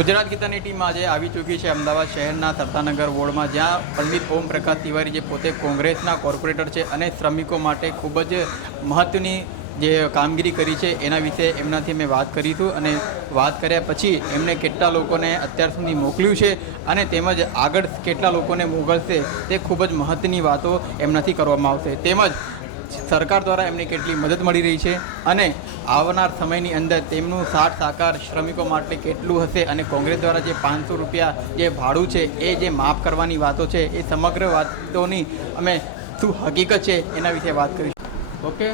Gujarat ગીતાની team આજે આવી ચૂકી છે અમદાવાદ શહેરના સરદારનગર વોર્ડમાં, જ્યાં પંડિત ઓમ પ્રકાશ તિવારી જે પોતે કોંગ્રેસના કોર્પોરેટર છે અને શ્રમિકો માટે ખૂબ જ મહત્ત્વની જે કામગીરી કરી છે એના વિશે એમનાથી અમે વાત કરીશું અને વાત કર્યા પછી એમને કેટલા લોકોને અત્યાર સુધી મોકલ્યું છે અને તેમજ આગળ કેટલા લોકોને મોકલશે તે ખૂબ જ મહત્ત્વની વાતો એમનાથી કરવામાં આવશે, તેમજ સરકાર દ્વારા એમને કેટલી મદદ મળી રહી છે અને આવનાર સમયની અંદર તેમનું સાથ સાકાર શ્રમિકો માટે કેટલું હશે અને કોંગ્રેસ દ્વારા જે 500 રૂપિયા જે ભાડું છે એ જે માફ કરવાની વાતો છે એ સમગ્ર વાતોની અમે શું હકીકત છે એના વિશે વાત કરીશું। ओके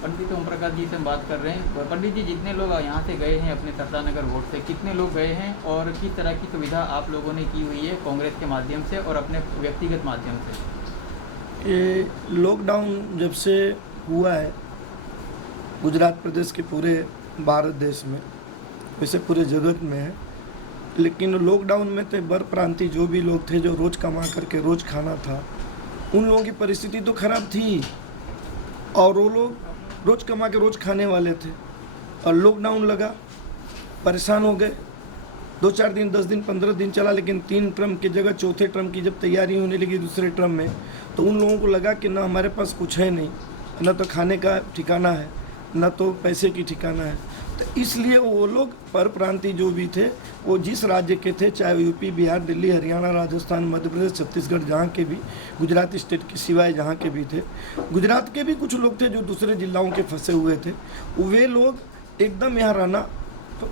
पंडित ओम प्रकाश जी से हम बात कर रहे हैं। पंडित जी, जितने लोग यहाँ से गए हैं अपने सरदारनगर वोट से, कितने लोग गए हैं और किस तरह की सुविधा आप लोगों ने की हुई है कांग्रेस के माध्यम से और अपने व्यक्तिगत माध्यम से? ये लॉकडाउन जब से हुआ है गुजरात प्रदेश के पूरे भारत देश में, वैसे पूरे जगत में है, लेकिन लॉकडाउन में तो बर प्रांति जो भी लोग थे जो रोज़ कमा करके रोज़ खाना था, उन लोगों की परिस्थिति तो ख़राब थी और वो लोग रोज़ कमा के रोज़ खाने वाले थे और लॉकडाउन लगा, परेशान हो गए। 2-4 दिन 10 दिन 15 दिन चला, लेकिन 3 ट्रम की जगह चौथे ट्रम की जब तैयारी होने लगी दूसरे ट्रम में, तो उन लोगों को लगा कि ना हमारे पास कुछ है नहीं, न तो खाने का ठिकाना है न तो पैसे की ठिकाना है। तो इसलिए वो लोग पर प्रांतीय जो भी थे वो जिस राज्य के थे, चाहे यूपी बिहार दिल्ली हरियाणा राजस्थान मध्य प्रदेश छत्तीसगढ़ जहाँ के भी, गुजरात स्टेट के सिवाय जहाँ के भी थे, गुजरात के भी कुछ लोग थे जो दूसरे जिलाओं के फंसे हुए थे, वे लोग एकदम यहाँ रहना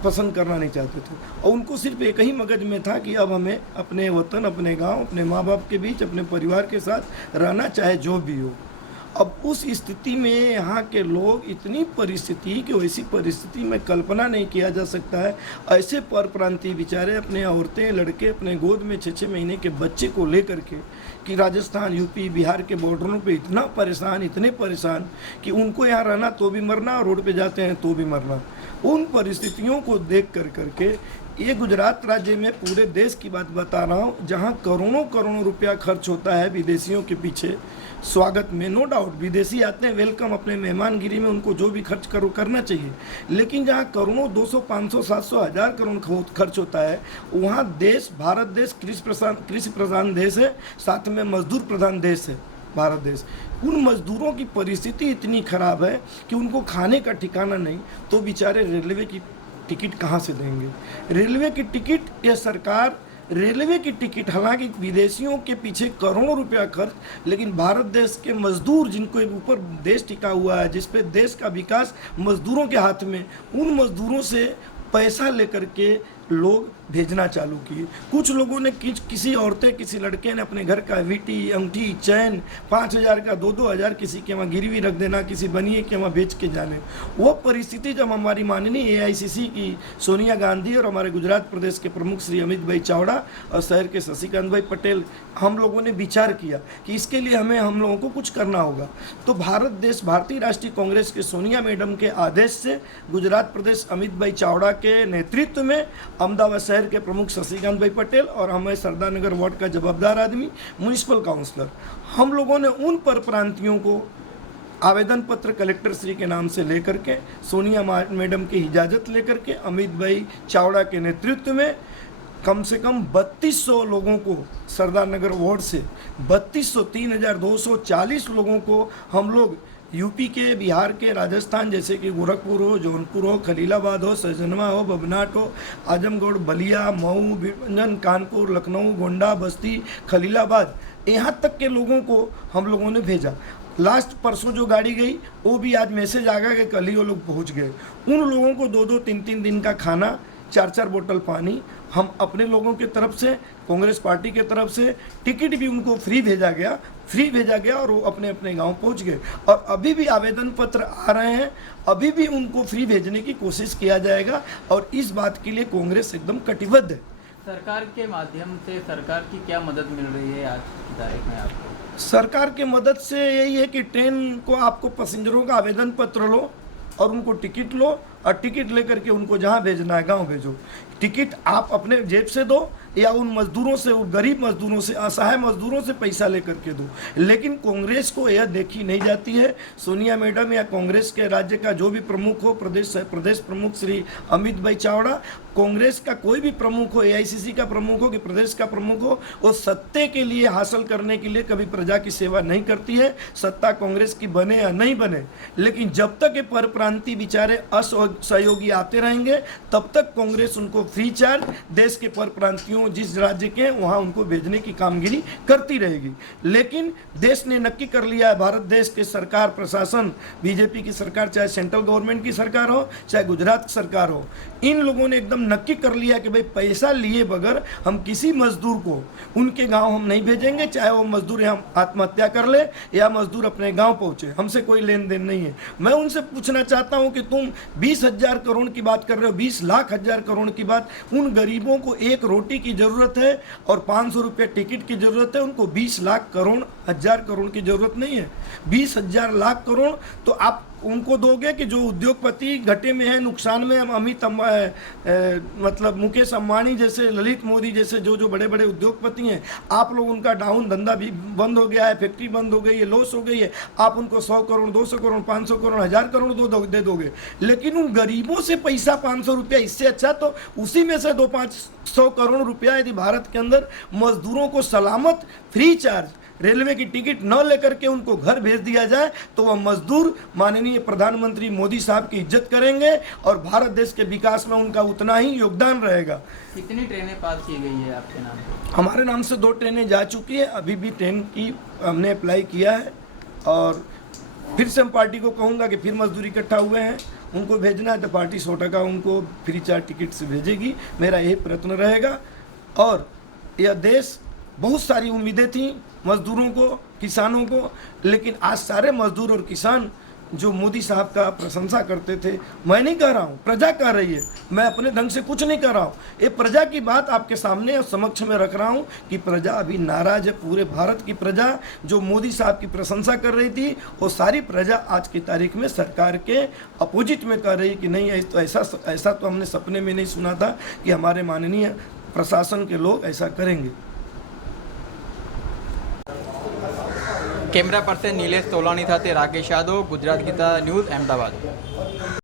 पसंद करना नहीं चाहते थे और उनको सिर्फ एक ही मगज में था कि अब हमें अपने वतन, अपने गांव, अपने माँ बाप के बीच, अपने परिवार के साथ रहना, चाहे जो भी हो। अब उस स्थिति में यहाँ के लोग इतनी परिस्थिति कि वैसी परिस्थिति में कल्पना नहीं किया जा सकता है, ऐसे पर प्रांतीय बेचारे अपने औरतें लड़के अपने गोद में 6-6 महीने के बच्चे को लेकर के कि राजस्थान यूपी बिहार के बॉर्डरों पे इतना परेशान, इतने परेशान कि उनको यहाँ रहना तो भी मरना, रोड पे जाते हैं तो भी मरना। उन परिस्थितियों को देख कर करके ये गुजरात राज्य में पूरे देश की बात बता रहा हूँ, जहाँ करोड़ों करोड़ों रुपया खर्च होता है विदेशियों के पीछे स्वागत में। नो डाउट विदेशी आते हैं, वेलकम, अपने मेहमानगिरी में उनको जो भी खर्च करो करना चाहिए, लेकिन जहाँ करोड़ों 200 500 700 1000 करोड़ खर्च होता है, वहाँ देश, भारत देश कृषि प्रधान देश है, साथ में मजदूर प्रधान देश है भारत देश। उन मजदूरों की परिस्थिति इतनी ख़राब है कि उनको खाने का ठिकाना नहीं, तो बेचारे रेलवे की टिकट कहाँ से देंगे? रेलवे की टिकट ये सरकार, रेलवे की टिकट, हालांकि विदेशियों के पीछे करोड़ों रुपया खर्च, लेकिन भारत देश के मजदूर जिनको ऊपर देश टिका हुआ है, जिस पे देश का विकास मजदूरों के हाथ में, उन मजदूरों से पैसा लेकर के लोग भेजना चालू किए। कुछ लोगों ने किसी औरतें, किसी लड़के ने अपने घर का वीटी, अंगूठी, चैन 5000 का 2-2000 किसी के वहाँ गिरवी रख देना, किसी बनिए के वहाँ बेच के जाने। वो परिस्थिति जब हमारी माननीय AICC की सोनिया गांधी और हमारे गुजरात प्रदेश के प्रमुख श्री अमित भाई चावड़ा और शहर के शशिकांत भाई पटेल, हम लोगों ने विचार किया कि इसके लिए हम लोगों को कुछ करना होगा, तो भारत देश भारतीय राष्ट्रीय कांग्रेस के सोनिया मैडम के आदेश से गुजरात प्रदेश अमित भाई चावड़ा के नेतृत्व में अहमदाबाद शहर के प्रमुख शशिकांत भाई पटेल और हमें सरदारनगर वार्ड का जवाबदार आदमी म्यूनिसिपल काउंसलर, हम लोगों ने उन पर प्रांतियों को आवेदन पत्र कलेक्टर श्री के नाम से लेकर के, सोनिया मैडम की इजाज़त लेकर के, अमित भाई चावड़ा के नेतृत्व में कम से कम 3200 लोगों को सरदारनगर वार्ड से 3240 लोगों को हम लोग यूपी के, बिहार के, राजस्थान जैसे कि गोरखपुर हो, जौनपुर हो, खलीलाबाद हो, सजनवा हो, बबनाट हो, आजमगढ़, बलिया, मऊ, बीरगंज, कानपुर, लखनऊ, गोंडा, बस्ती, खलीलाबाद, यहाँ तक के लोगों को हम लोगों ने भेजा। लास्ट परसों जो गाड़ी गई वो भी आज मैसेज आ गया कि कल ही वो लोग पहुँच गए। उन लोगों को 2-2 3-3 दिन का खाना, 4-4 बोतल पानी, हम अपने लोगों की तरफ से, कांग्रेस पार्टी की तरफ से टिकट भी उनको फ्री भेजा गया और वो अपने अपने गांव पहुंच गए। और अभी भी आवेदन पत्र आ रहे हैं, अभी भी उनको फ्री भेजने की कोशिश किया जाएगा और इस बात के लिए कांग्रेस एकदम कटिबद्ध है। सरकार के माध्यम से सरकार की क्या मदद मिल रही है आज की तारीख में आपको? सरकार के मदद से यही है कि ट्रेन को आपको पैसेंजरों का आवेदन पत्र लो और उनको टिकट लो और टिकट लेकर के उनको जहाँ भेजना है गांव भेजो। टिकट आप अपने जेब से दो या उन मजदूरों से, उन गरीब मजदूरों से, असहाय मजदूरों से पैसा लेकर के दो। लेकिन कांग्रेस को यह देखी नहीं जाती है। सोनिया मैडम या कांग्रेस के राज्य का जो भी प्रमुख हो, प्रदेश प्रमुख श्री अमित भाई चावड़ा, कांग्रेस का कोई भी प्रमुख हो, एआईसीसी का प्रमुख हो कि प्रदेश का प्रमुख हो, वो सत्ते के लिए हासिल करने के लिए कभी प्रजा की सेवा नहीं करती है। सत्ता कांग्रेस की बने या नहीं बने, लेकिन जब तक ये परप्रांतीय बेचारे असहयोगी आते रहेंगे तब तक कांग्रेस उनको फ्री चार्ज देश के परप्रांतियों जिस राज्य के हैं वहाँ उनको भेजने की कामगिरी करती रहेगी। लेकिन देश ने नक्की कर लिया है, भारत देश के सरकार प्रशासन, बीजेपी की सरकार, चाहे सेंट्रल गवर्नमेंट की सरकार हो चाहे गुजरात की सरकार हो, इन लोगों ने एकदम नक्की कर लिया कि भाई पैसा लिए बगैर हम किसी मजदूर को उनके गांव हम नहीं भेजेंगे, चाहे वो मजदूर यहाँ आत्महत्या कर ले या मजदूर अपने गांव पहुंचे, हमसे कोई लेन देन नहीं है। मैं उनसे पूछना चाहता हूं कि तुम 20,000 करोड़ की बात कर रहे हो, 20 लाख हजार करोड़ की बात, उन गरीबों को एक रोटी की जरूरत है और 500 रुपये टिकट की जरूरत है, उनको 20 लाख करोड़ हजार करोड़ की जरूरत नहीं है। 20,000 लाख करोड़ तो आप उनको दोगे कि जो उद्योगपति घाटे में है, नुकसान में है, मतलब मुकेश अंबानी जैसे, ललित मोदी जैसे जो बड़े बड़े उद्योगपति हैं, आप लोग उनका डाउन धंधा भी बंद हो गया है, फैक्ट्री बंद हो गई है, लॉस हो गई है, आप उनको 100 करोड़ 200 करोड़ 500 करोड़ 1000 करोड़ दे दोगे। लेकिन उन गरीबों से पैसा 500 रुपया, इससे अच्छा तो उसी में से 200-500 करोड़ रुपया यदि भारत के अंदर मजदूरों को सलामत फ्री चार्ज रेलवे की टिकट न लेकर के उनको घर भेज दिया जाए तो वह मजदूर माननीय प्रधानमंत्री मोदी साहब की इज्जत करेंगे और भारत देश के विकास में उनका उतना ही योगदान रहेगा। कितनी ट्रेनें पास की गई है आपके नाम पे? हमारे नाम से 2 ट्रेनें जा चुकी है, अभी भी ट्रेन की हमने अप्लाई किया है और फिर से हम पार्टी को कहूँगा कि फिर मजदूर इकट्ठा हुए हैं, उनको भेजना है तो पार्टी 100% उनको फ्री चार्ज टिकट से भेजेगी। मेरा यही प्रयत्न रहेगा। और यह देश, बहुत सारी उम्मीदें थी मजदूरों को, किसानों को, लेकिन आज सारे मजदूर और किसान जो मोदी साहब का प्रशंसा करते थे, मैं नहीं कह रहा हूँ, प्रजा कह रही है, मैं अपने ढंग से कुछ नहीं कर रहा हूँ, ये प्रजा की बात आपके सामने और समक्ष में रख रहा हूँ कि प्रजा अभी नाराज है। पूरे भारत की प्रजा जो मोदी साहब की प्रशंसा कर रही थी, वो सारी प्रजा आज की तारीख में सरकार के अपोजिट में कह रही कि नहीं, ऐसा तो हमने सपने में नहीं सुना था कि हमारे माननीय प्रशासन के लोग ऐसा करेंगे। કેમેરા પર્સન નિલેશ તોલાણી સાથે રાકેશ યાદવ, ગુજરાત ગીતા ન્યૂઝ, અમદાવાદ।